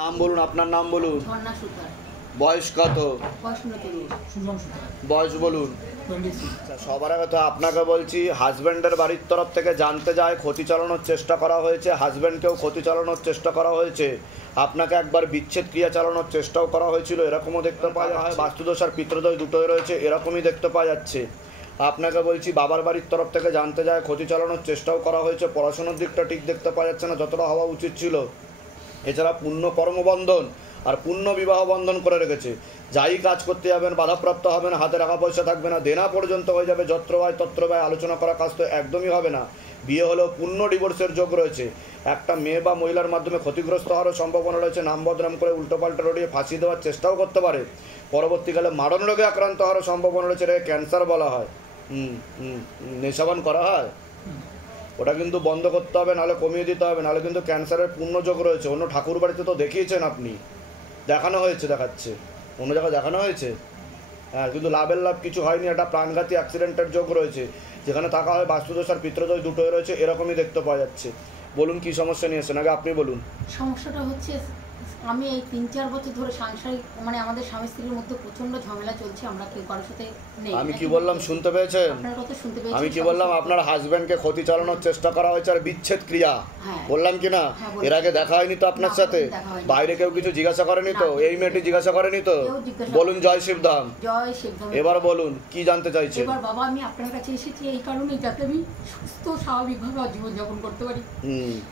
নাম বলুন, আপনার নাম বলুন। ঝর্ণা সুতার। বয়স কত? বয়স বলুন। সবার আগে তো আপনাকে বলছি, হাজব্যান্ডের বাড়ির তরফ থেকে জানতে যায় ক্ষতি চালানোর চেষ্টা করা হয়েছে, হাজব্যান্ডকেও ক্ষতি চালানোর চেষ্টা করা হয়েছে, আপনাকে একবার বিচ্ছেদ ক্রিয়া চালানোর চেষ্টাও করা হয়েছিল, এরকমও দেখতে পাওয়া যায়। বাস্তুদোষ আর পিতৃদোষ দুটোই রয়েছে, এরকমই দেখতে পাওয়া যাচ্ছে। আপনাকে বলছি, বাবার বাড়ির তরফ থেকে জানতে যায় ক্ষতি চালানোর চেষ্টাও করা হয়েছে, পড়াশোনার দিকটা ঠিক দেখতে পাওয়া যাচ্ছে না যতটা হওয়া উচিত ছিল। এছাড়া পূর্ণ কর্মবন্ধন আর পূর্ণ বিবাহ বন্ধন করে রেখেছে। যাই কাজ করতে যাবেন বাধাপ্রাপ্ত হবেন, হাতে টাকা পয়সা থাকবে না, দেনা পর্যন্ত হয়ে যাবে, যত্র ব্যয় তত্র ব্যয়, আলোচনা করা কাজ তো একদমই হবে না। বিয়ে হলেও পূর্ণ ডিভোর্সের যোগ রয়েছে। একটা মেয়ে বা মহিলার মাধ্যমে ক্ষতিগ্রস্ত হওয়ারও সম্ভাবনা রয়েছে, নাম বদনাম করে উল্টোপাল্টা রড়িয়ে ফাঁসি দেওয়ার চেষ্টাও করতে পারে। পরবর্তীকালে মারণ রোগে আক্রান্ত হওয়ারও সম্ভাবনা রয়েছে, এটাকে ক্যান্সার বলা হয়। নেশাবান করা হয়, ওটা কিন্তু বন্ধ করতে হবে, নাহলে কমিয়ে দিতে হবে, নাহলে কিন্তু ক্যান্সারের পূর্ণ যোগ রয়েছে। অন্য ঠাকুর বাড়িতে তো দেখিয়েছেন আপনি, দেখানো হয়েছে, দেখাচ্ছে অন্য জায়গায় দেখানো হয়েছে, হ্যাঁ, কিন্তু লাভের লাভ কিছু হয়নি। একটা প্রাণঘাতী অ্যাক্সিডেন্টের যোগ রয়েছে, যেখানে থাকা হয় বাস্তুদোষ আর পিতৃদোষ দুটোই রয়েছে, এরকমই দেখতে পাওয়া যাচ্ছে। বলুন কি সমস্যা নিয়ে এসেছেন, আগে আপনি বলুন। সমস্যাটা হচ্ছে আমি এই 3-4 বছর ধরে সাংসারিক আমাদের স্বামী স্ত্রীর মধ্যে প্রচন্ড ঝামেলা চলছে, আমরা কেউ কারোর সাথে নেই। আমি কি বললাম শুনতে পেয়েছেন? আপনার কথা শুনতে পেয়েছি। আমি কি বললাম? আপনার হাজবেন্ডকে ক্ষতি চালানোর চেষ্টা করা হয়েছে আর বিচ্ছেদ ক্রিয়া বললাম কি না? এর আগে দেখা হয়নি তো আপনার সাথে? বাইরে কেউ কিছু জিজ্ঞাসা করেনি তো? এই মেয়েটি জিজ্ঞাসা করেনি তো? বলুন জয় শিবধাম। জয় শিবধাম। এবার বলুন কি জানতে চাইছেন? এবার বাবা, আমি আপনার কাছে এসেছি এই কারণে, যাতে আমি সুস্থ স্বাভাবিকভাবে জীবনযাপন করতে পারি।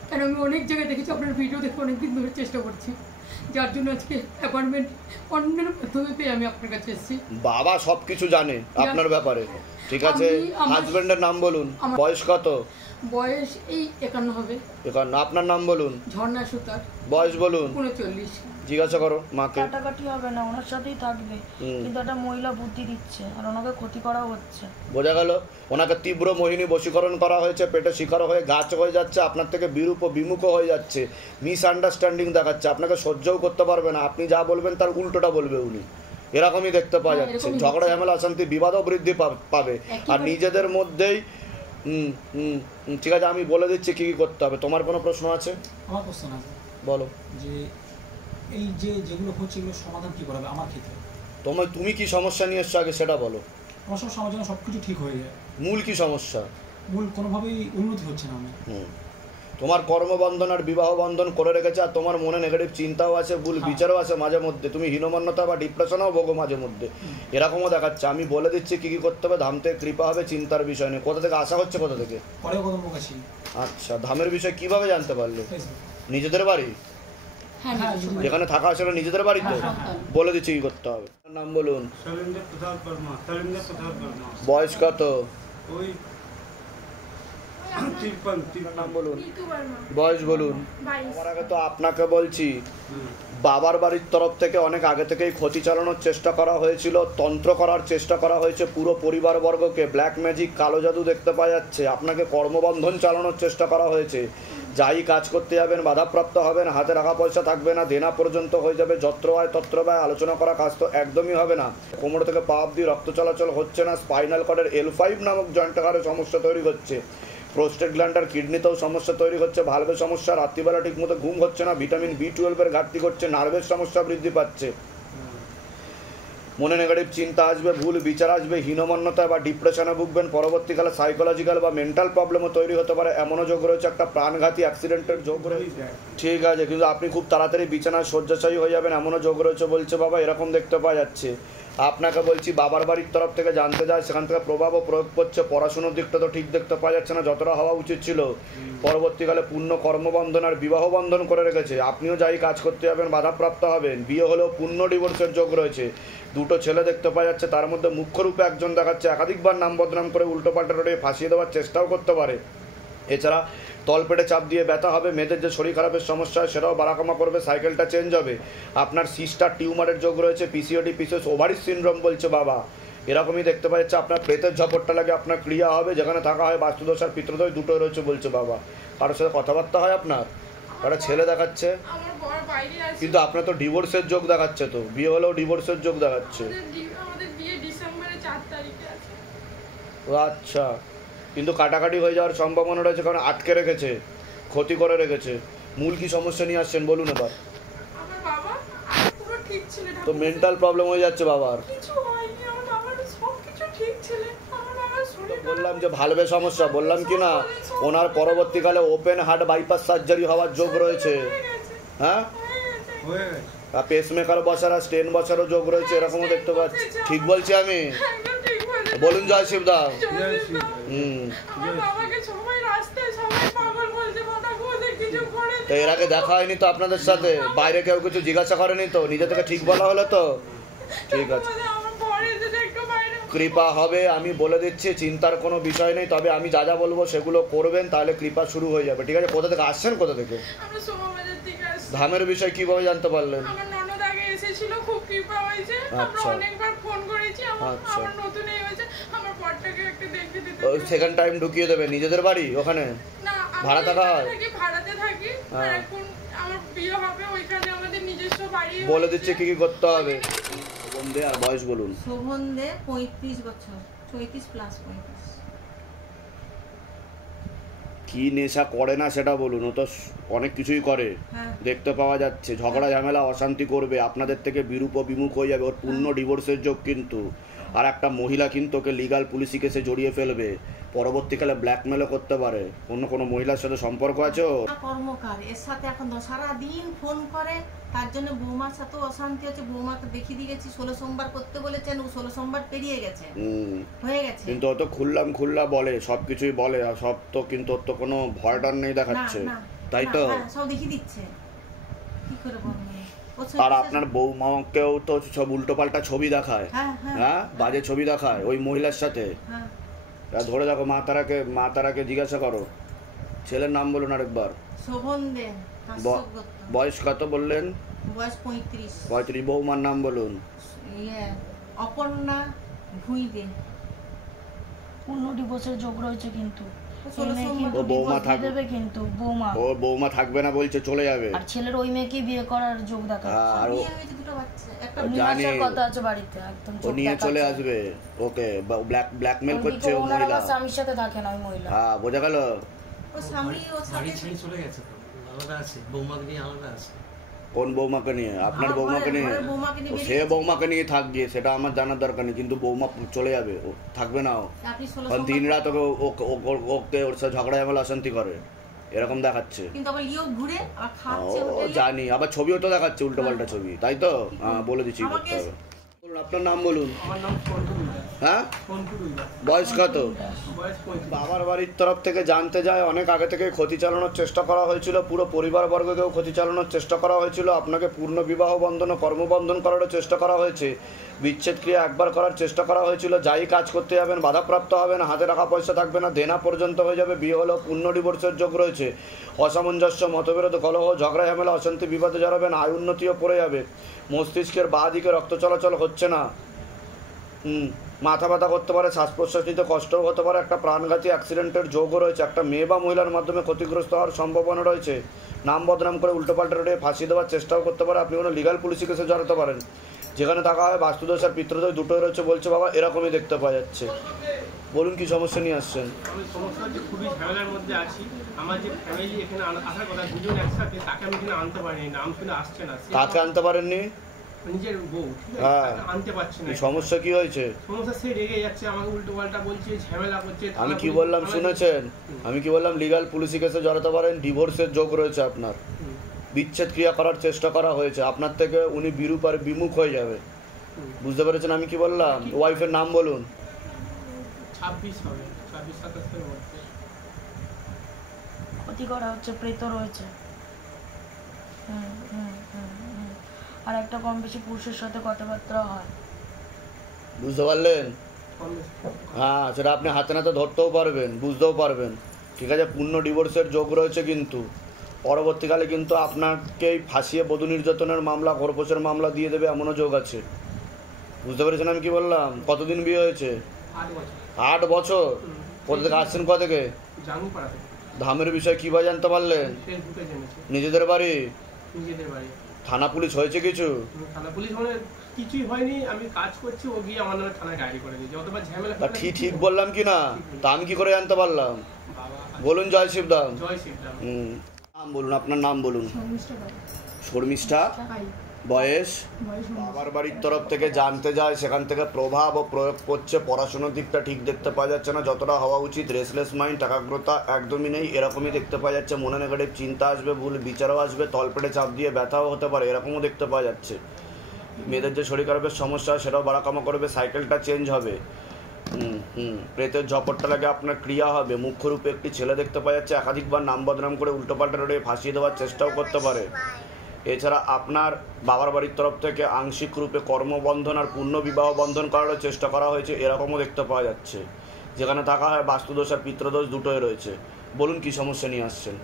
কারণ আমি অনেক জায়গায় দেখেছি, আপনার ভিডিও দেখে অনেকদিন ধরে চেষ্টা করছি, যার জন্য আজকে অ্যাপয়েন্টমেন্ট অন্যের মাধ্যমে পেয়ে আমি আপনার কাছে এসেছি। বাবা সব কিছু জানে আপনার ব্যাপারে, ঠিক আছে। হাজবেন্ডের নাম বলুন। বয়স কত? বয়স এই 51 হবে। 51। আপনার নাম বলুন। ঝর্ণা সুতার। বয়স বলুন। 39। জিজ্ঞাসা করো মাকে। কাটাকাটি হবে না, ওনার সাথেই থাকবে, কিন্তু একটা মহিলা বুদ্ধি দিচ্ছে আর ওনাকে ক্ষতি করা হচ্ছে। বোঝা গেল? ওনাকে তীব্র মোহিনী বশীকরণ করা হয়েছে, পেটে শিকার হয়ে গাছ হয়ে যাচ্ছে, আপনার থেকে বিরূপ বিমুখ হয়ে যাচ্ছে, মিসআন্ডারস্ট্যান্ডিং দেখাচ্ছে, আপনাকে সহ্যও করতে পারবে না, আপনি যা বলবেন তার উল্টোটা বলবে উনি, এরকমই দেখতে পাওয়া যাচ্ছে। ঝগড়া ঝামেলা অশান্তি বিবাদও বৃদ্ধি পাবে, আর নিজেদের মধ্যেই ঠিক আছে, আমি বলে দিচ্ছি কি কি করতে হবে। তোমার কোনো প্রশ্ন আছে? আমার প্রশ্ন আছে। বলো। যে এই যেগুলো হচ্ছে এগুলো সমাধান কি করা হবে আমার ক্ষেত্রে? তুমি কি সমস্যা নিয়ে এসছো আগে সেটা বলো। আমার সব সমাধান সবকিছু ঠিক হয়ে যায়। মূল কি সমস্যা? মূল কোনোভাবেই উন্নতি হচ্ছে না আমার। তোমার কর্মবন্ধন আর বিবাহ বন্ধন করে রেখেছে, আর তোমার মনে নেগেটিভ চিন্তাও আছে, ভুল বিচারও আছে মাঝে মধ্যে, তুমি হীনমন্যতা বা ডিপ্রেশনও ভোগো মাঝে মধ্যে, এরকমও দেখাচ্ছে। আমি বলে দিচ্ছি কি কি করতে হবে। ধাম থেকে কৃপা হবে, চিন্তার বিষয় নেই। কোথা থেকে আসা হচ্ছে? কোথা থেকে? আচ্ছা, ধামের বিষয় কিভাবে জানতে পারলে? নিজেদের বাড়ি যেখানে থাকা আসলে নিজেদের বাড়িতে? বলে দিচ্ছি কি করতে হবে। নাম বলুন। বয়স কত? নাম বলুন। বয়স বলুন। আমার আগে তো আপনাকে বলছি, বাবার বাড়ির তরফ থেকে অনেক আগে থেকেই ক্ষতি চালানোর চেষ্টা করা হয়েছিল, তন্ত্র করার চেষ্টা করা হয়েছে পুরো পরিবারবর্গকে, ব্ল্যাক ম্যাজিক, কালো জাদু দেখতে পাওয়া যাচ্ছে, আপনাকে কর্মবন্ধন চালানোর চেষ্টা করা হয়েছে। যাই কাজ করতে যাবেন বাধাপ্রাপ্ত হবেন, হাতে টাকা পয়সা থাকবে না, দেনা পর্যন্ত হয়ে যাবে, যত্র হয় তত্র ব্যয়, আলোচনা করা কাজ তো একদমই হবে না। কোমর থেকে পা অবধি রক্ত চলাচল হচ্ছে না, স্পাইনাল কর্ডের L5 নামক জয়েন্ট আকারে সমস্যা তৈরি হচ্ছে, প্রোস্টেট গ্ল্যান্ড আর কিডনিতেও সমস্যা তৈরি হচ্ছে, ভালভের সমস্যা, রাত্রিবেলা ঠিক মতো ঘুম হচ্ছে না, ভিটামিন B12 এর ঘাটতি করছে, নার্ভের সমস্যা বৃদ্ধি পাচ্ছে, মনে নেগেটিভ চিন্তা আসবে, ভুল বিচার আসবে, হীনমন্যতা বা ডিপ্রেশনে ভুগবেন, পরবর্তীকালে সাইকোলজিক্যাল বা মেন্টাল প্রবলেমও তৈরি হতে পারে, এমনও যোগ রয়েছে, একটা প্রাণঘাতী অ্যাক্সিডেন্টের যোগ রয়েছে। ঠিক আছে, কিন্তু আপনি খুব তাড়াতাড়ি বিছানায় শয্যাশায়ী হয়ে যাবেন, এমনও যোগ রয়েছে বলছে বাবা, এরকম দেখতে পাওয়া যাচ্ছে। আপনাকে বলছি, বাবার বাড়ির তরফ থেকে জানতে যায়, সেখান থেকে প্রভাবও প্রয়োগ করছে, পড়াশোনার দিকটা তো ঠিক দেখতে পাওয়া যাচ্ছে না যতটা হওয়া উচিত ছিল, পরবর্তীকালে পূর্ণ কর্মবন্ধন আর বিবাহ বন্ধন করে রেখেছে, আপনিও যাই কাজ করতে যাবেন বাধাপ্রাপ্ত হবেন, বিয়ে হলেও পূর্ণ ডিভোর্সের যোগ রয়েছে, দুটো ছেলে দেখতে পাওয়া যাচ্ছে, তার মধ্যে মুখ্যরূপে একজন দেখাচ্ছে একাধিকবার নাম বদনাম করে উল্টোপাল্টা রোডে ফাঁসিয়ে দেওয়ার চেষ্টাও করতে পারে। এছাড়া তলপেটে চাপ দিয়ে ব্যথা হবে, মেয়েদের যে শরীর খারাপের সমস্যা হয় সেটাও বাড়াকমা করবে, সাইকেলটা চেঞ্জ হবে, আপনার সিস্টার টিউমারের যোগ রয়েছে, PCOD পিসিওএস ওভারিস সিনড্রোম বলছে বাবা, এরকমই দেখতে পাওয়া যাচ্ছে। আপনার প্রেতের ঝপটটা লাগে, আপনার ক্রিয়া হবে, যেখানে থাকা হয় বাস্তুদোষ আর পিতৃদোষ দুটোই রয়েছে বলছে বাবা। কারোর সাথে কথাবার্তা হয় আপনার? একটা ছেলে দেখাচ্ছে, কিন্তু আপনার তো ডিভোর্সের যোগ দেখাচ্ছে, তো বিয়ে হলেও ডিভোর্সের যোগ দেখাচ্ছে। আচ্ছা, কিন্তু কাটাকাটি হয়ে যাওয়ার সম্ভাবনা রয়েছে, কারণ আটকে রেখেছে, ক্ষতি করে রেখেছে। মূল কি সমস্যা নিয়ে আসছেন বলুন এবার। ঠিক ছিল। তো মেন্টাল প্রবলেম হয়ে যাচ্ছে বাবার। কিছু হয়নি, আমার বাবার সবকিছু ঠিক ছিল। আমার বাবার শরীর বললাম যে ভালভে সমস্যা, বললাম কি না ওনার পরবর্তীকালে ওপেন হার্ট বাইপাস সার্জারি হওয়ার যোগ রয়েছে। হ্যাঁ, পেসমেকার বসার, স্টেন বসারও যোগ রয়েছে, এরকমও দেখতে পাচ্ছি। ঠিক বলছি আমি? একদম ঠিক বলেছে। বলুন জয় শিবদা। আমার বাবাকে সবাই রাস্তায় সবাই পাগল বলছে, মাথা ঘুরে কিছু করে। তো এর আগে দেখা হয়নি তো আপনাদের সাথে? বাইরে কেউ কিছু জিজ্ঞাসা করেনি তো? নিজে থেকে ঠিক বলা হলো তো? ঠিক আছে, আমার পরে যদি একটু বাইরে কৃপা হবে, আমি বলে দিচ্ছি, চিন্তার কোনো বিষয় নেই। তবে আমি যা যা বলবো সেগুলো করবেন, তাহলে কৃপা শুরু হয়ে যাবে। ঠিক আছে? কোথা থেকে আসছেন? কোথা থেকে? আমরা সোমাবাজার থেকে আসছি। ধামের বিষয় কিভাবে জানতে পারলেন? আমার ননদ আগে এসেছিল, খুব কৃপা হয়েছে। আমরা আচ্ছা। অনেকবার ফোন করেছি। আচ্ছা। আমার নতুন এই হয়েছে, আমার বরটাকে একটু দেখে দিতে। সেকেন্ড টাইম ঢুকিয়ে দেবে নিজেদের বাড়ি ওখানে? না, আমি ভাড়া থাকা হয়? ভাড়াতে থাকি। আর হ্যাঁ। এখন আমার বিয়ে হবে, ওইখানে আমাদের নিজস্ব বাড়ি। বলে দিচ্ছে কি কি করতে হবে। বন্ধে আর বয়স বলুন। শোভন দে 35 বছর, 34 প্লাস 35। কি নেশা করে না সেটা বলুন। ও তো অনেক কিছুই করে, হ্যাঁ। দেখতে পাওয়া যাচ্ছে। ঝগড়া ঝামেলা অশান্তি করবে, আপনাদের থেকে বিরূপ বিমুখ হয়ে যাবে। ওর পূর্ণ ডিভোর্সের যোগ কিন্তু। আর একটা মহিলা কিন্তু ওকে লিগাল পুলিশি কেসে জড়িয়ে ফেলবে, পরবর্তীকালে ব্ল্যাকমেলও করতে পারে। অন্য কোনো মহিলার সাথে সম্পর্ক আছে ওর? কর্মকার এর সাথে এখন সারাদিন ফোন করে, তার জন্য বৌমার সাথেও অশান্তি হচ্ছে। বৌমাকে দেখিয়ে দিয়ে গেছি, 16 সোমবার করতে বলেছেন, ও 16 সোমবার পেরিয়ে গেছে, হয়ে গেছে। কিন্তু ও তো খুল্লা বলে, সবকিছুই বলে, আর সব তো, কিন্তু ওর তো কোনো ভয় ডর নেই দেখাচ্ছে, তাই তো? সব দেখিয়ে দিচ্ছে, কি করে বলবো। আর আপনার বৌমাকেও তো সব উল্টোপাল্টা ছবি দেখায়, হ্যাঁ, বাজে ছবি দেখায় ওই মহিলার সাথে। ধরে দেখো, মা তারাকে জিজ্ঞাসা করো। ছেলের নাম বলুন আরেকবার। শোভন দে। বয়স কত বললেন? বয়স 35। 35। বৌমার নাম বলুন। অপর্ণা ভুঁই দে। পূর্ণ ডিভোর্সের যোগ রয়েছে কিন্তু। ও বৌমা থাকবে কিন্তু বৌমা, ও বৌমা থাকবে না বলছে, চলে যাবে। আর ছেলের ওই মেয়েকে বিয়ে করার যোগ দেখাচ্ছে। আর ও দুটো বাচ্চা, একটা জানি কথা আছে বাড়িতে, একদম ও নিয়ে চলে আসবে ওকে। ব্ল্যাকমেল করছে ও মহিলা। স্বামীর সাথে থাকে না ওই মহিলা। হ্যাঁ, বোঝা গেল। ও স্বামী ও বাড়ি ছেড়ে চলে গেছে তো, আলাদা আছে, বৌমাকে নিয়ে আলাদা আছে। কোন বৌমাকে নিয়ে? আপনার বৌমাকে নিয়ে? সে বৌমাকে নিয়ে থাক গিয়ে, সেটা আমার জানার দরকার নেই। কিন্তু বৌমা চলে যাবে, ও থাকবে না। কারণ দিন রাত ওকে ওর সাথে ঝগড়া ঝামেলা অশান্তি করে, এরকম দেখাচ্ছে। জানি, আবার ছবিও তো দেখাচ্ছে, উল্টো পাল্টা ছবি, তাই তো? বলে দিচ্ছি করতে হবে। আপনার নাম বলুন। আমার নাম হ্যাঁ, বয়স কত? বাবার বাড়ির তরফ থেকে জানতে যায় অনেক আগে থেকে ক্ষতি চালানোর চেষ্টা করা হয়েছিল, পুরো পরিবারবর্গকেও ক্ষতি চালানোর চেষ্টা করা হয়েছিল। আপনাকে পূর্ণ বিবাহ বন্ধন ও কর্মবন্ধন করারও চেষ্টা করা হয়েছে। বিচ্ছেদ ক্রিয়া একবার করার চেষ্টা করা হয়েছিল। যাই কাজ করতে যাবেন বাধাপ্রাপ্ত হবেন, হাতে রাখা পয়সা থাকবে না, দেনা পর্যন্ত হয়ে যাবে। বিয়ে হলেও পূর্ণ ডিভোর্সের যোগ রয়েছে। অসামঞ্জস্য, মতবিরোধ, কলহ, ঝগড়া ঝামেলা, অশান্তি, বিবাদে জড়াবেন। আয় উন্নতিও পড়ে যাবে। মস্তিষ্কের বাঁ দিকে রক্ত চলাচল হচ্ছে না। মাথা ব্যথা করতে পারে, শ্বাস প্রশ্বাস নিতে কষ্টও হতে পারে। একটা প্রাণঘাতী অ্যাক্সিডেন্টের যোগও রয়েছে। একটা মেয়ে বা মহিলার মাধ্যমে ক্ষতিগ্রস্ত হওয়ার সম্ভাবনা রয়েছে। নাম বদনাম করে উল্টোপাল্টা রেটে ফাঁসি দেওয়ার চেষ্টাও করতে পারে। আপনি কোনো লিগাল পুলিশি কেসে জড়াতে পারেন। যেখানে থাকা হয় বাস্তুদোষ আর পিতৃদোষ দুটোই রয়েছে বলছে বাবা, এরকমই দেখতে পাওয়া যাচ্ছে। বলুন কি সমস্যা নিয়ে আসছেন? আমি সমস্যা হচ্ছে খুবই ঝামেলার মধ্যে আছি। আমার যে ফ্যামিলি এখানে আসার কথা, দুজন একসাথে, তাকে আমি এখানে আনতে পারিনি, নাম শুনে আসছে না। কাকে আনতে পারেননি? নিজের বউ, হ্যাঁ, আনতে পারছি না। সমস্যা কি হয়েছে? সমস্যা সে রেগে যাচ্ছে, আমাকে উল্টো পাল্টা বলছে, ঝামেলা করছে। আমি কি বললাম শুনেছেন? আমি কি বললাম? লিগাল পুলিশি কেসে জড়াতে পারেন, ডিভোর্সের যোগ রয়েছে আপনার। বিচ্ছেদ ক্রিয়া করার চেষ্টা করা হয়েছে আপনার থেকে, উনি বিরূপ আর বিমুখ হয়ে যাবে। বুঝতে পেরেছেন আমি কি বললাম? ওয়াইফের নাম বলুন। 26 হবে, 26-27 মধ্যে। ক্ষতি করা হচ্ছে, প্রেত রয়েছে। আর একটা কম বেশি পুরুষের সাথে কথাবার্তা হয়। বুঝতে পারলেন? হ্যাঁ, সেটা আপনি হাতে নাতে ধরতেও পারবেন, বুঝতেও পারবেন। ঠিক আছে, পূর্ণ ডিভোর্সের যোগ রয়েছে কিন্তু পরবর্তীকালে কিন্তু আপনাকেই ফাঁসিয়ে বধূ নির্যাতনের মামলা, ঘরপোষের মামলা দিয়ে দেবে, এমনও যোগ আছে। বুঝতে পেরেছেন আমি কি বললাম? কতদিন বিয়ে হয়েছে? 8 বছর। কোথা থেকে আসছেন? কোথা থেকে? ধামের বিষয় কিভাবে জানতে পারলেন? নিজেদের বাড়ি? নিজেদের বাড়ি। থানা পুলিশ হয়েছে কিছু? থানা পুলিশ মানে কিছুই হয়নি, আমি কাজ করছি, ও গিয়ে আমার নামে থানায় ডায়েরি করে দিয়েছে। অতবার ঝামেলা। ঠিক বললাম কি না? তা আমি কি করে জানতে পারলাম? বলুন জয় শিবদাম। জয় শিবদাম। নাম বলুন, আপনার নাম বলুন। শর্মিষ্ঠা বয়স বয়স 19। বাবার বাড়ির তরফ থেকে জানতে যায়, সেখান থেকে প্রভাব ও প্রয়োগ করছে, পড়াশোনার দিকটা ঠিক দেখতে পাওয়া যাচ্ছে না যতটা হওয়া উচিত, রেসলেস মাইন্ড, একাগ্রতা একদমই নেই, এরকমই দেখতে পাওয়া যাচ্ছে। মনে নেগেটিভ চিন্তা আসবে, ভুল বিচারও আসবে, তলপেটে চাপ দিয়ে ব্যথাও হতে পারে, এরকমও দেখতে পাওয়া যাচ্ছে। মেয়েদের যে শরীর খারাপের সমস্যা সেটাও বাড়াকামা করবে, সাইকেলটা চেঞ্জ হবে। প্রেতের ঝপটটা লাগে আপনার ক্রিয়া হবে, মুখ্যরূপে একটি ছেলে দেখতে পাওয়া যাচ্ছে, একাধিকবার নাম বদনাম করে উল্টোপাল্টা রোডে ফাঁসিয়ে দেওয়ার চেষ্টাও করতে পারে। এছাড়া আপনার বাবার বাড়ির তরফ থেকে আংশিক রূপে কর্মবন্ধন আর পূর্ণ বিবাহ বন্ধন করারও চেষ্টা করা হয়েছে, এরকমও দেখতে পাওয়া যাচ্ছে। যেখানে থাকা হয় বাস্তুদোষ আর পিতৃদোষ দুটোই রয়েছে। বলুন কি সমস্যা নিয়ে আসছেন?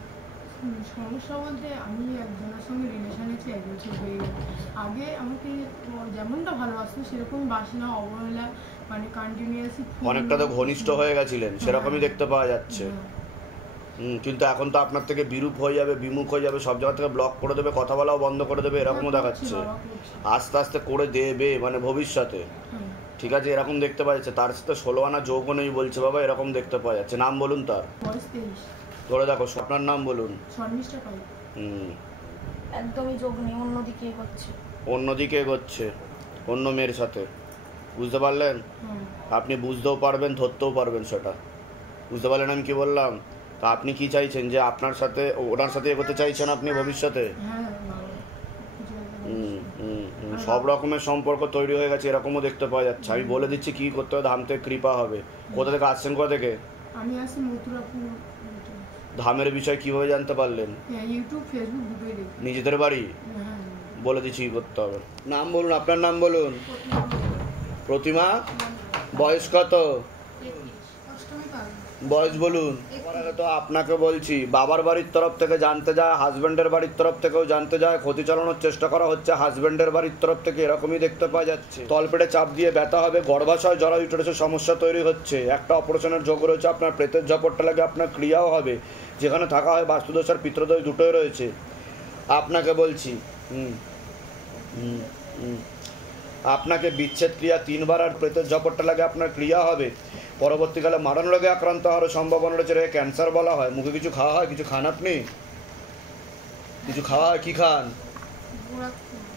সমস্যা বলতে আমি একজনের সঙ্গে রিলেশনে ছি 1 বছর হয়ে গেল। আগে আমাকে যেমনটা ভালোবাসতো সেরকম বাসনা, অবহেলা, মানে কন্টিনিউয়াসলি অনেকটা তো ঘনিষ্ঠ হয়ে গেছিলেন, সেরকমই দেখতে পাওয়া যাচ্ছে। কিন্তু এখন তো আপনার থেকে বিরূপ হয়ে যাবে, বিমুখ হয়ে যাবে, সব জায়গা থেকে ব্লক করে দেবে, কথা বলাও বন্ধ করে দেবে, এরকমও দেখাচ্ছে। আস্তে আস্তে করে দেবে, মানে ভবিষ্যতে। ঠিক আছে, এরকম দেখতে পাওয়া যাচ্ছে। তার সাথে 16 আনা যোগও নেই বলছে বাবা, এরকম দেখতে পাওয়া যাচ্ছে। নাম বলুন তার। বয়স 23। ধরে দেখো, আপনার নাম বলুন। শর্মিষ্ঠা পাই। একদমই যোগ নেই, অন্যদিকে এগোচ্ছে। অন্যদিকে এগোচ্ছে অন্য মেয়ের সাথে, বুঝতে পারলেন? আপনি বুঝতেও পারবেন, ধরতেও পারবেন সেটা। বুঝতে পারলেন আমি কি বললাম? তা আপনি কি চাইছেন, যে আপনার সাথে ওনার সাথে এগোতে চাইছেন আপনি ভবিষ্যতে? সব রকমের সম্পর্ক তৈরি হয়ে গেছে, এরকমও দেখতে পাওয়া যাচ্ছে। আমি বলে দিচ্ছি কি করতে হবে, ধাম থেকে কৃপা হবে। কোথা থেকে আসছেন, কোথা থেকে? আমি আসি মথুরাপুর। ধামের বিষয় কিভাবে জানতে পারলেন? ইউটিউব, ফেসবুক দুটোই দেখি। নিজেদের বাড়ি? বলে দিচ্ছি কি করতে হবে। নাম বলুন, আপনার নাম বলুন। প্রতিমা। বয়স কত? বয়স বলুন। তো আপনাকে বলছি, বাবার বাড়ির তরফ থেকে জানতে যায়, হাজব্যান্ডের বাড়ির তরফ থেকেও জানতে যায়, ক্ষতি চালানোর চেষ্টা করা হচ্ছে হাজব্যান্ডের বাড়ির তরফ থেকে, এরকমই দেখতে পাওয়া যাচ্ছে। তলপেটে চাপ দিয়ে ব্যথা হবে, গর্ভাশয় জরায়ুটের সমস্যা তৈরি হচ্ছে, একটা অপারেশনের যোগ রয়েছে, আপনার প্রেতের ঝপটটা লাগে, আপনার ক্রিয়াও হবে। যেখানে থাকা হয় বাস্তুদোষ আর পিতৃদোষ দুটোই রয়েছে। আপনাকে বলছি আপনাকে বিচ্ছেদ ক্রিয়া 3 বার আর প্রেতের ঝপটটা লাগে আপনার ক্রিয়া হবে। পরবর্তীকালে মারণ রোগে আক্রান্ত হওয়ার সম্ভাবনা রয়েছে, ক্যান্সার বলা হয়। মুখে কিছু খাওয়া হয়? কিছু খান আপনি? কিছু খাওয়া হয়? কি খান?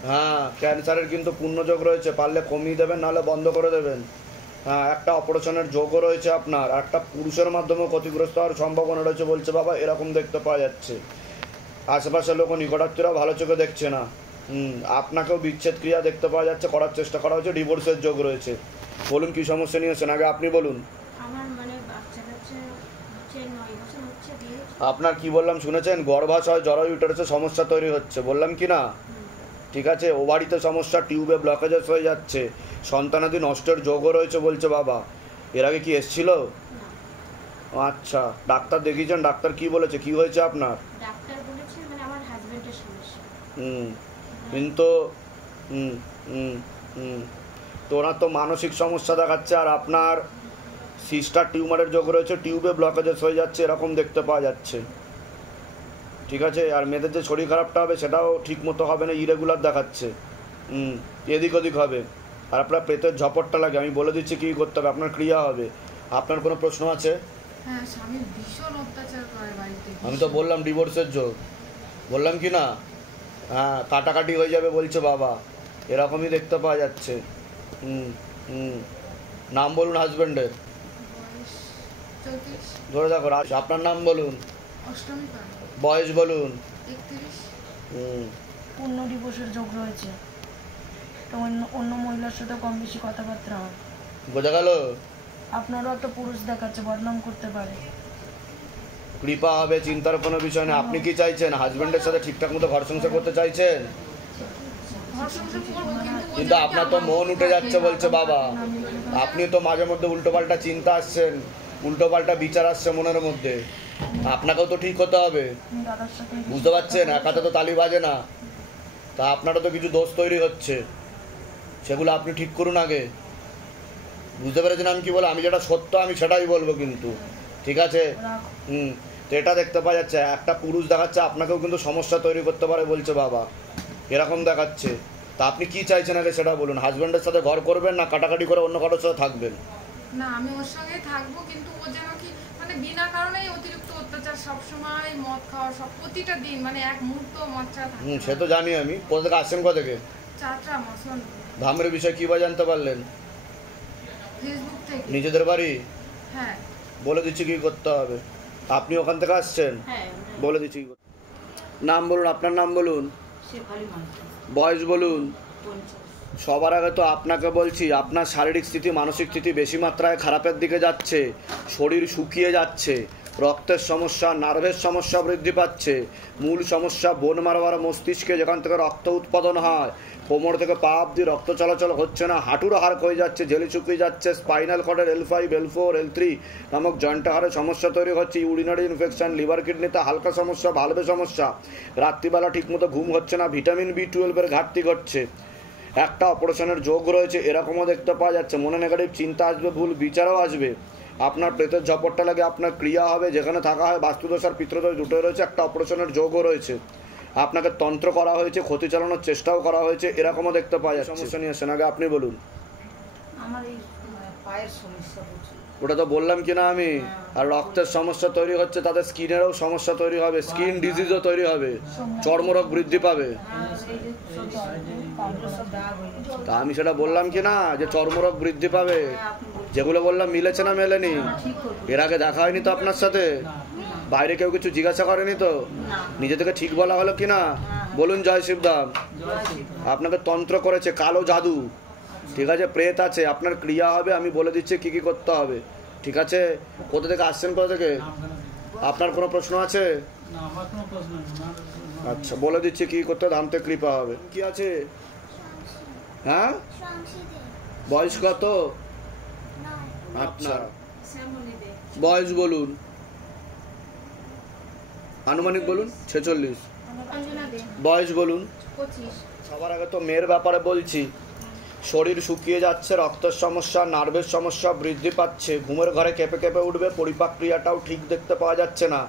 হ্যাঁ, ক্যান্সারের কিন্তু পূর্ণযোগ রয়েছে, পারলে কমিয়ে দেবেন, নাহলে বন্ধ করে দেবেন। হ্যাঁ, একটা অপারেশনের যোগও রয়েছে আপনার, একটা পুরুষের মাধ্যমে ক্ষতিগ্রস্ত হওয়ার সম্ভাবনা রয়েছে বলছে বাবা, এরকম দেখতে পাওয়া যাচ্ছে। আশেপাশের লোক নিকটাত্মীয়রা ভালো চোখে দেখছে না। আপনাকেও বিচ্ছেদ ক্রিয়া দেখতে পাওয়া যাচ্ছে, করার চেষ্টা করা হচ্ছে, ডিভোর্সের যোগ রয়েছে। বলুন কি সমস্যা নিয়েছেন, আগে আপনি বলুন। আমার মানে বাচ্চা কাচ্চা হচ্ছে 9 বছর হচ্ছে বিয়ে। আপনার কি বললাম শুনেছেন? গর্ভাশয় জরায়ুটেরসে সমস্যা তৈরি হচ্ছে, বললাম কি না? ঠিক আছে, ওভারিতে সমস্যা, টিউবে ব্লকেজেস হয়ে যাচ্ছে, সন্তানাদি নষ্টের যোগও রয়েছে বলছে বাবা। এর আগে কি এসেছিল? আচ্ছা, ডাক্তার দেখিয়েছেন? ডাক্তার কি বলেছে, কি হয়েছে আপনার? ডাক্তার বলেছে মানে আমার হাজবেন্ডের সমস্যা। কিন্তু তো ওনার তো মানসিক সমস্যা দেখাচ্ছে, আর আপনার সিস্টার টিউমারের যোগ রয়েছে, টিউবে ব্লকেজেস হয়ে যাচ্ছে, এরকম দেখতে পাওয়া যাচ্ছে। ঠিক আছে, আর মেয়েদের যে শরীর খারাপটা হবে সেটাও ঠিক মতো হবে না, ইরেগুলার দেখাচ্ছে, এদিক ওদিক হবে। আর আপনার প্রেতের ঝপটটা লাগে, আমি বলে দিচ্ছি কী করতে হবে, আপনার ক্রিয়া হবে। আপনার কোনো প্রশ্ন আছে? হ্যাঁ, স্বামী ভীষণ অত্যাচার করে বাড়িতে। আমি তো বললাম ডিভোর্সের যোগ, বললাম কি না? হ্যাঁ, কাটাকাটি হয়ে যাবে বলছে বাবা, এরকমই দেখতে পাওয়া যাচ্ছে। নাম বলুন হাজব্যান্ডের। ধরে দেখো, আপনার নাম বলুন। অষ্টমী পাল। বয়স বলুন। 31। পূর্ণ দিবসের যোগ রয়েছে, তো অন্য মহিলার সাথে কম বেশি কথাবার্তা হয়। বোঝা গেল? আপনারও একটা পুরুষ দেখাচ্ছে, বদনাম করতে পারে। কৃপা হবে, চিন্তার কোনো বিষয় নেই। আপনি কি চাইছেন? হাজব্যান্ডের সাথে ঠিকঠাক মতো ঘর সংসার করতে চাইছেন? কিন্তু আপনার তো মন উঠে যাচ্ছে বলছে বাবা, আপনি তো মাঝে মধ্যে উল্টোপাল্টা চিন্তা আসছেন, উল্টোপাল্টা বিচার আসছে মনের মধ্যে, আপনাকেও তো ঠিক হতে হবে, বুঝতে পারছেন? এক হাতে তো তালি বাজে না, তা আপনারও তো কিছু দোষ তৈরি হচ্ছে, সেগুলো আপনি ঠিক করুন আগে। বুঝতে পেরেছেন আমি কি বলবো? আমি যেটা সত্য আমি সেটাই বলবো কিন্তু, ঠিক আছে? তো এটা দেখতে পাওয়া যাচ্ছে, একটা পুরুষ দেখাচ্ছে, আপনাকেও কিন্তু সমস্যা তৈরি করতে পারে বলছে বাবা, এরকম দেখাচ্ছে। তা আপনি কি চাইছেন আগে সেটা বলুন। হাজব্যান্ডের সাথে ঘর করবেন, না কাটাকাটি করে অন্য কারোর সাথে থাকবেন? না, আমি ওর সঙ্গে থাকবো, কিন্তু ও যেন কি মানে বিনা কারণেই অতিরিক্ত অত্যাচার, সবসময় মদ খাওয়া, সব প্রতিটা দিন, মানে এক মুহূর্ত মদ ছাড়া থাকে না। সে তো জানি আমি। কোথা থেকে আসছেন, কোথা থেকে? চাচা মসন ধামের বিষয় কিভাবে জানতে পারলেন? ফেসবুক থেকে। নিজেদের বাড়ি? হ্যাঁ। বলে দিচ্ছি কি করতে হবে। আপনি ওখান থেকে আসছেন? হ্যাঁ। বলে দিচ্ছি কি করতে। নাম বলুন, আপনার নাম বলুন, বয়স বলুন। সবার আগে তো আপনাকে বলছি, আপনার শারীরিক স্থিতি, মানসিক স্থিতি বেশি মাত্রায় খারাপের দিকে যাচ্ছে। শরীর শুকিয়ে যাচ্ছে, রক্তের সমস্যা, নার্ভের সমস্যা বৃদ্ধি পাচ্ছে। মূল সমস্যা বোন মারবার মস্তিষ্কে, যেখান থেকে রক্ত উৎপাদন হয়। কোমর থেকে পা অব্দি রক্ত চলাচল হচ্ছে না, হাঁটুর হাড় হয়ে যাচ্ছে, জেলি শুকিয়ে যাচ্ছে। স্পাইনাল কর্ডের L5, L4, L3 নামক জয়েন্ট হাড়ে সমস্যা তৈরি হচ্ছে। ইউরিনারি ইনফেকশন, লিভার কিডনিতে হালকা সমস্যা, ভালভে সমস্যা। রাত্রিবেলা ঠিকমতো ঘুম হচ্ছে না, ভিটামিন B12 এর ঘাটতি ঘটছে। একটা অপারেশনের যোগ রয়েছে, এরকমও দেখতে পাওয়া যাচ্ছে। মনে নেগেটিভ চিন্তা আসবে, ভুল বিচারও আসবে। আপনার প্রেতের ঝপটটা লাগে, আপনার ক্রিয়া হবে। যেখানে থাকা হয় বাস্তুদোষ আর পিতৃদোষ দুটোই রয়েছে, একটা অপারেশনের যোগও রয়েছে। আপনাকে তন্ত্র করা হয়েছে, ক্ষতি চালানোর চেষ্টাও করা হয়েছে, এরকমও দেখতে পাওয়া যাচ্ছে। সমস্যা নিয়ে আসেন, আগে আপনি বলুন। আমার এই পায়ের সমস্যা হচ্ছে। ওটা তো বললাম কিনা আমি। আর রক্তের সমস্যা তৈরি হচ্ছে, তাদের স্কিনেরও সমস্যা তৈরি হবে, স্কিন ডিজিজও তৈরি হবে, চর্মরোগ বৃদ্ধি পাবে। তা আমি সেটা বললাম কিনা যে চর্মরোগ বৃদ্ধি পাবে? যেগুলো বললাম মিলেছে না মেলেনি? এর আগে দেখা হয়নি তো আপনার সাথে? বাইরে কেউ কিছু জিজ্ঞাসা করেনি তো? নিজে থেকে ঠিক বলা হলো কিনা? বলুন জয় শিবধাম। আপনাকে তন্ত্র করেছে, কালো জাদু, ঠিক আছে, প্রেত আছে, আপনার ক্রিয়া হবে। আমি বলে দিচ্ছি কি কি করতে হবে, ঠিক আছে? কোথা থেকে আসছেন, কোথা থেকে? আপনার কোনো প্রশ্ন আছে? আচ্ছা, বলে দিচ্ছি কি করতে ধাম থেকে কৃপা হবে। কি আছে? হ্যাঁ, বয়স কত আপনার? বয়স বলুন, আনুমানিক বলুন। 46। বয়স বলুন। 25। সবার আগে তো মেয়ের ব্যাপারে বলছি। শরীর শুকিয়ে যাচ্ছে, রক্তের সমস্যা, নার্ভের সমস্যা বৃদ্ধি পাচ্ছে, ঘুমের ঘরে কেঁপে কেঁপে উঠবে, পরিপাক ক্রিয়াটাও ঠিক দেখতে পাওয়া যাচ্ছে না।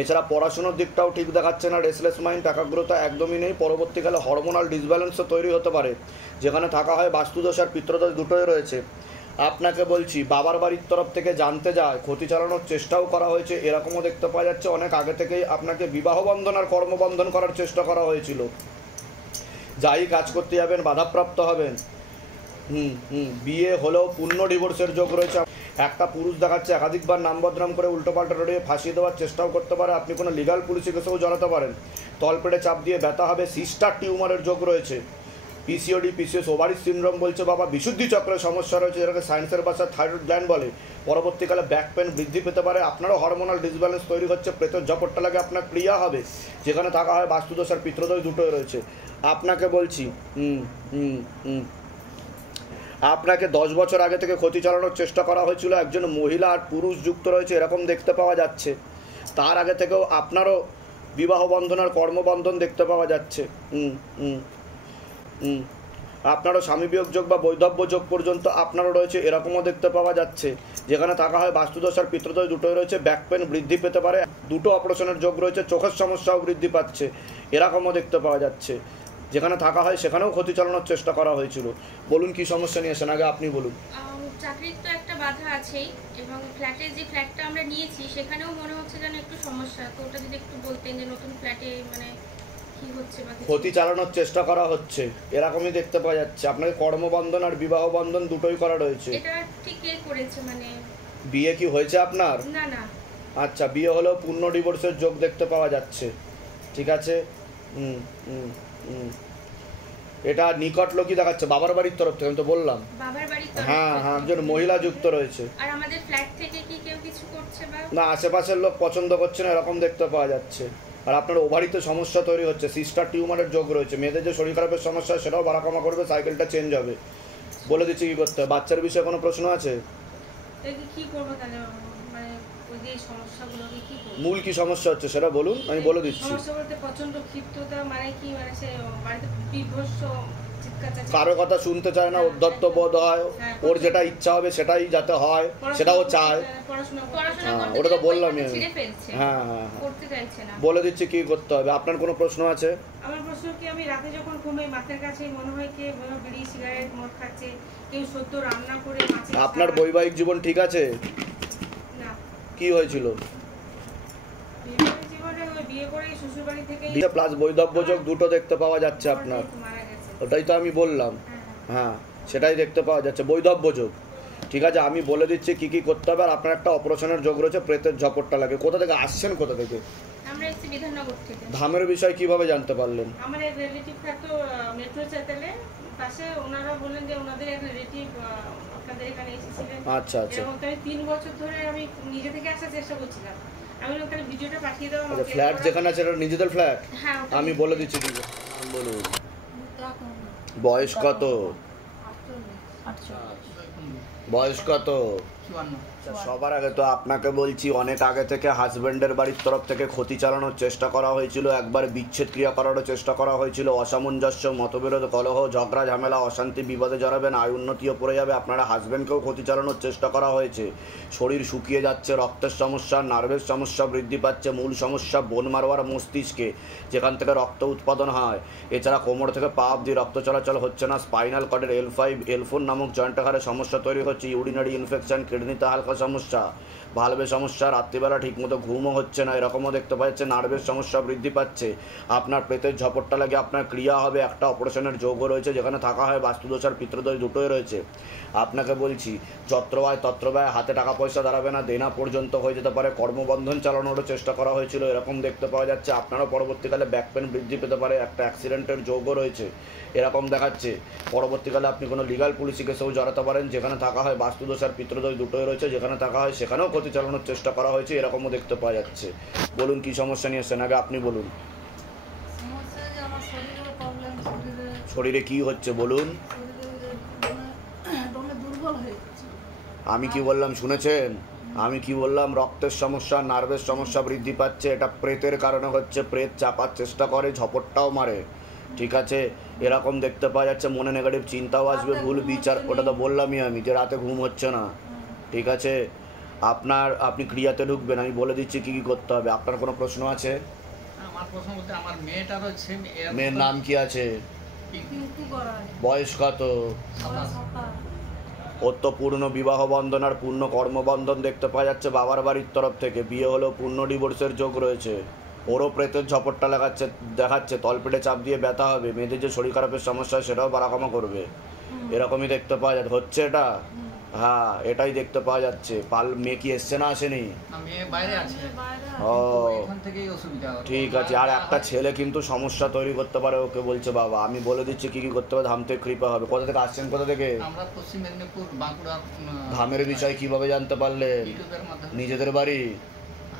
এছাড়া পড়াশোনার দিকটাও ঠিক দেখাচ্ছে না, রেসলেস মাইন্ড, একাগ্রতা একদমই নেই। পরবর্তীকালে হরমোনাল ডিসব্যালেন্সও তৈরি হতে পারে। যেখানে থাকা হয় বাস্তুদোষ আর পিতৃদোষ দুটোই রয়েছে। আপনাকে বলছি, বাবার বাড়ির তরফ থেকে জানতে যায়, ক্ষতি চালানোর চেষ্টাও করা হয়েছে, এরকমও দেখতে পাওয়া যাচ্ছে। অনেক আগে থেকেই আপনাকে বিবাহ বন্ধন আর কর্মবন্ধন করার চেষ্টা করা হয়েছিল। যাই কাজ করতে যাবেন বাধাপ্রাপ্ত হবেন। বিয়ে হলেও পূর্ণ ডিভোর্সের যোগ রয়েছে। একটা পুরুষ দেখাচ্ছে একাধিকবার নাম বদনাম করে উল্টোপাল্টা রড়িয়ে ফাঁসিয়ে দেওয়ার চেষ্টাও করতে পারে। আপনি কোনো লিগাল পুলিশে কেসেও জড়াতে পারেন। তলপেটে চাপ দিয়ে ব্যথা হবে, সিস্টার টিউমারের যোগ রয়েছে। পিসিওডি, পিসিএস, ওভারিস সিনড্রোম বলছে বাবা, বিশুদ্ধি চক্রের সমস্যা রয়েছে, যেটাকে সায়েন্সের ভাষায় থাইরয়েড গ্ল্যান্ড বলে। পরবর্তীকালে ব্যাক পেন বৃদ্ধি পেতে পারে। আপনারও হরমোনাল ডিসব্যালেন্স তৈরি হচ্ছে, প্রেতের ঝপটটা লাগে, আপনার ক্রিয়া হবে। যেখানে থাকা হয় বাস্তুদোষ আর পিতৃদোষ দুটোই রয়েছে। আপনাকে বলছি, আপনাকে 10 বছর আগে থেকে ক্ষতি চালানোর চেষ্টা করা হয়েছিল। একজন মহিলা আর পুরুষ যুক্ত রয়েছে, এরকম দেখতে পাওয়া যাচ্ছে। তার আগে থেকেও আপনারও বিবাহ বন্ধন আর কর্মবন্ধন দেখতে পাওয়া যাচ্ছে। আপনারও স্বামী বিয়োগ যোগ বা বৈধব্য যোগ পর্যন্ত আপনারও রয়েছে, এরকমও দেখতে পাওয়া যাচ্ছে। যেখানে থাকা হয় বাস্তুদোষ আর পিতৃদোষ দুটোই রয়েছে। ব্যাক পেন বৃদ্ধি পেতে পারে, দুটো অপারেশনের যোগ রয়েছে। চোখের সমস্যাও বৃদ্ধি পাচ্ছে, এরকমও দেখতে পাওয়া যাচ্ছে। যেখানে থাকা হয় সেখানেও ক্ষতি চালানোর চেষ্টা করা হয়েছিল। বলুন কি সমস্যা নিয়ে আসেন, আগে আপনি বলুন। চাকরির তো একটা বাধা আছেই, এবং ফ্ল্যাটে যে ফ্ল্যাটটা আমরা নিয়েছি সেখানেও মনে হচ্ছে যেন একটু সমস্যা। তো ওটা যদি একটু বলতেন যে নতুন ফ্ল্যাটে মানে কি হচ্ছে বা ক্ষতি চালানোর চেষ্টা করা হচ্ছে, এরকমই দেখতে পাওয়া যাচ্ছে। আপনাকে কর্মবন্ধন আর বিবাহ বন্ধন দুটোই করা রয়েছে। এটা ঠিক কে করেছে? মানে বিয়ে কি হয়েছে আপনার? না না। আচ্ছা, বিয়ে হলেও পূর্ণ ডিভোর্সের যোগ দেখতে পাওয়া যাচ্ছে, ঠিক আছে। এটা নিকট লোকই দেখাচ্ছে, বাবার বাড়ির তরফ থেকে। আমি তো বললাম বাবার বাড়ির তরফ। হ্যাঁ, একজন মহিলা যুক্ত রয়েছে। আর আমাদের ফ্ল্যাট থেকে কি কেউ কিছু করছে বা না, আশেপাশের লোক পছন্দ করছে না, এরকম দেখতে পাওয়া যাচ্ছে। আর আপনার ওভারিতে সমস্যা তৈরি হচ্ছে, সিস্টার টিউমারের যোগ রয়েছে। মেয়েদের যে শরীর খারাপের সমস্যা সেটাও বাড়াকমা করবে, সাইকেলটা চেঞ্জ হবে। বলে দিচ্ছি কি করতে হবে। বাচ্চার বিষয়ে কোনো প্রশ্ন আছে? কি করবো তাহলে? মানে ওই যে সমস্যাগুলো কি করব? মূল কি সমস্যা হচ্ছে সেটা বলুন, আমি বলে দিচ্ছি। সমস্যা বলতে প্রচন্ড ক্ষিপ্ততা, মানে কি, মানে সে বাড়িতে বিভৎস চিৎকার চেঁচামেচি, কারো কথা শুনতে চায় না, উদ্ধত্ত বোধ হয়, ওর যেটা ইচ্ছা হবে সেটাই যাতে হয়, সেটাও চায়। পড়াশোনা ওটা তো বললামই আমি। ছেড়ে ফেলছে, হ্যাঁ, করতে চাইছে না। বলে দিচ্ছি কি করতে হবে। আপনার কোনো প্রশ্ন আছে? আমার প্রশ্ন কি, আমি রাতে যখন ঘুমাই মাথার কাছে মনে হয় কে বিড়ি সিগারেট মদ খাচ্ছে, কেউ সদ্য রান্না করে মাছের। আপনার বৈবাহিক জীবন ঠিক আছে? না। কি হয়েছিল? বিবাহিত জীবনে ওই বিয়ে করেই শ্বশুরবাড়ি থেকে প্লাস বৈধব্য যোগ দুটো দেখতে পাওয়া যাচ্ছে আপনার। মারা গেছে। ওটাই তো আমি বললাম। হ্যাঁ, সেটাই দেখতে পাওয়া যাচ্ছে, বৈধব্য যোগ। ঠিক আছে, আমি বলে দিচ্ছি কি কি করতে হবে। আর আপনার একটা অপারেশনের যোগ রয়েছে, প্রেতের ঝপটটা লাগে। কোথা থেকে আসছেন, কোথা থেকে? আমরা এসেছি বিধাননগর থেকে। ধামের বিষয় কিভাবে জানতে পারলেন? আমার এক রিলেটিভ থাকতো মেট্রো চ্যানেলে পাশে, ওনারা বললেন যে ওনাদের এক রিলেটিভ আপনাদের এখানে এসেছিলেন। আচ্ছা আচ্ছা। এরকম তো আমি 3 বছর ধরে আমি নিজে থেকে আসার চেষ্টা করছিলাম। আমি ওখানে ভিডিওটা পাঠিয়ে দেওয়া আচ্ছা, ফ্ল্যাট যেখানে আছে এটা নিজেদের ফ্ল্যাট? হ্যাঁ, ওটা আমি বলে দিচ্ছি কি বলুন। বয়স কত? বয়স কত? সবার আগে তো আপনাকে বলছি, অনেক আগে থেকে হাজবেন্ডের বাড়ির তরফ থেকে ক্ষতি চালানোর চেষ্টা করা হয়েছিল, একবার বিচ্ছেদ ক্রিয়া করারও চেষ্টা করা হয়েছিল, অসামঞ্জস্য, মতবিরোধ, কলহ, ঝগড়া, ঝামেলা, অশান্তি, বিপদে জড়াবেন, আয় উন্নতিও পড়ে যাবে। আপনারা হাজবেন্ডকেও ক্ষতি চালানোর চেষ্টা করা হয়েছে। শরীর শুকিয়ে যাচ্ছে, রক্তের সমস্যা, নার্ভের সমস্যা বৃদ্ধি পাচ্ছে। মূল সমস্যা বোন মারোয়ার মস্তিষ্কে, যেখান থেকে রক্ত উৎপাদন হয়। এছাড়া কোমর থেকে পা অবধি রক্ত চলাচল হচ্ছে না। স্পাইনাল কর্ডের L5 L4 নামক জয়েন্ট আকারে সমস্যা তৈরি হচ্ছে। ইউরিনারি ইনফেকশন, কিডনিতে হালকা সমস্যা, ভালভের সমস্যা, রাত্রিবেলা ঠিকমতো ঘুমও হচ্ছে না, এরকমও দেখতে পাচ্ছে। নার্ভের সমস্যা বৃদ্ধি পাচ্ছে। আপনার প্রেতের ঝপটটা লাগে, আপনার ক্রিয়া হবে। একটা অপারেশনের যোগও রয়েছে, যেখানে থাকা হয় বাস্তুদোষ আর পিতৃদোষ দুটোই রয়েছে। আপনাকে বলছি, যত্রবায় তত্রবায়, হাতে টাকা পয়সা দাঁড়াবে না, দেনা পর্যন্ত হয়ে যেতে পারে। কর্মবন্ধন চালানোরও চেষ্টা করা হয়েছিল, এরকম দেখতে পাওয়া যাচ্ছে। আপনারও পরবর্তীকালে ব্যাক পেন বৃদ্ধি পেতে পারে। একটা অ্যাক্সিডেন্টের যোগও রয়েছে, এরকম দেখাচ্ছে। পরবর্তীকালে আপনি কোনো লিগাল পুলিশি কেসেও জড়াতে পারেন, যেখানে থাকা হয় বাস্তুদোষ আর পিতৃদোষ দুটোই রয়েছে। যেখানে থাকা হয় সেখানেও ক্ষতি চালানোর চেষ্টা করা হয়েছে, এরকমও দেখতে পাওয়া যাচ্ছে। বলুন কি সমস্যা নিয়ে এসছেন, আগে আপনি বলুন। সমস্যা যে আমার শরীরের প্রবলেম, শরীরে কি হচ্ছে বলুন? শরীরে দুর্বল হয়ে যাচ্ছে। আমি কি বললাম শুনেছেন? আমি কি বললাম? রক্তের সমস্যা, নার্ভের সমস্যা বৃদ্ধি পাচ্ছে। এটা প্রেতের কারণে হচ্ছে। প্রেত চাপার চেষ্টা করে, ঝপটটাও মারে। ঠিক আছে, এরকম দেখতে পাওয়া যাচ্ছে। মনে নেগেটিভ চিন্তাও আসবে, ভুল বিচার, ওটা তো বললামই আমি, যে রাতে ঘুম হচ্ছে না। ঠিক আছে, আপনি ক্রিয়াতে ঢুকবেন, আমি বলে দিচ্ছি কি কি করতে হবে। আপনার কোনো প্রশ্ন আছে? আমার প্রশ্ন বলতে, আমার মেয়েটার হচ্ছে, মেয়ের নাম কি আছে? কিন্তু করা বয়স কত? ওর তো পূর্ণ বিবাহ বন্ধন আর পূর্ণ কর্মবন্ধন দেখতে পাওয়া যাচ্ছে বাবার বাড়ির তরফ থেকে। বিয়ে হলেও পূর্ণ ডিভোর্সের যোগ রয়েছে। ওরও প্রেতের ঝপটটা দেখাচ্ছে। তলপেটে চাপ দিয়ে ব্যথা হবে। মেয়েদের যে শরীর খারাপের সমস্যা সেটাও বাড়াকমা করবে, এরকমই দেখতে পাওয়া যাচ্ছে। হচ্ছে এটা? হ্যাঁ, এটাই দেখতে পাওয়া যাচ্ছে। মেয়ে কি এসছে না আসেনি? মেয়ে বাইরে আছে। ও, এখান থেকেই অসুবিধা। ঠিক আছে। আর একটা ছেলে কিন্তু সমস্যা তৈরি করতে পারে, ওকে বলছে বাবা। আমি বলে দিচ্ছি কি কি করতে হবে। ধাম থেকে কৃপা হবে। কোথা থেকে আসছেন, কোথা থেকে? আমরা পশ্চিম মেদিনীপুর, বাঁকুড়া। ধামের বিষয় কিভাবে জানতে পারলেন? ইউটিউবের মাধ্যমে। নিজেদের বাড়ি?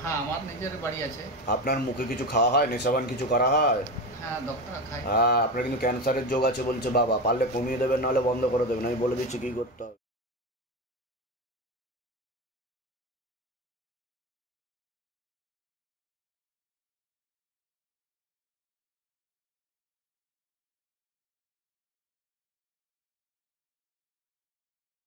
হ্যাঁ, আমার নিজের বাড়ি আছে। আপনার মুখে কিছু খাওয়া হয়, নেশাবান কিছু করা হয়? হ্যাঁ, ডক্টর খাই। হ্যাঁ, আপনার কিন্তু ক্যান্সারের যোগ আছে বলছে বাবা। পারলে কমিয়ে দেবেন, নাহলে বন্ধ করে দেবেন। আমি বলে দিচ্ছি কি করতে হবে।